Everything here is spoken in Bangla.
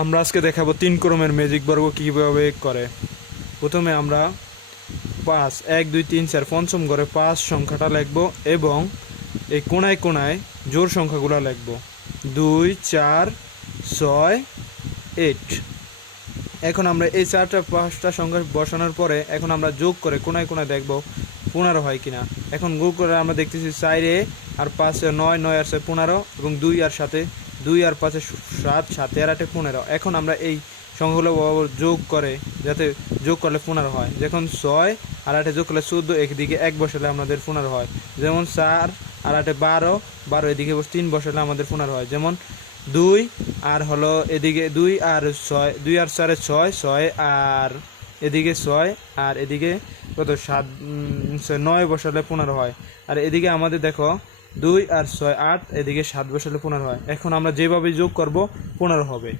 আমরা আজকে দেখাবো 3 ক্রমের ম্যাজিক বর্গ কিভাবে করে। প্রথমে আমরা 5 1 2 3 4 পঞ্চম ঘরে 5 সংখ্যাটা লিখব এবং এই কোণায় কোণায় জোড় সংখ্যাগুলো লিখব 2 4 6 8। এখন আমরা এই 4টা সংখ্যা বসানোর পরে এখন আমরা যোগ করে কোণায় কোণায় দেখব 15 হয় কিনা। এখন যোগ করে আমরা দেখতেছি 4 আর 5 9 9 আর 6 15 এবং 2 আর 7 2 আর 5 7 7 আর 8 15। এখন আমরা এই সংখ্যাগুলো যোগ করে যাতে যোগ করলে 15 হয়, যখন 6 আর 8 যোগ করলে 14, একদিকে 1 বসালে আমাদের 15 হয়। যেমন 4 আর 8 12 12, এদিকে 3 বসালে আমাদের 15 হয়। যেমন 2 আর হলো এদিকে 2 আর 6 2 আর 4 6 6 আর এদিকে 6 আর এদিকে কত 7 9 বসালে 15 হয়। আর এদিকে আমাদের দেখো 2 আর 6 8, এদিকে 7 বসালে 15 হয়। এখন আমরা যেভাবে যোগ করব 15 হবে।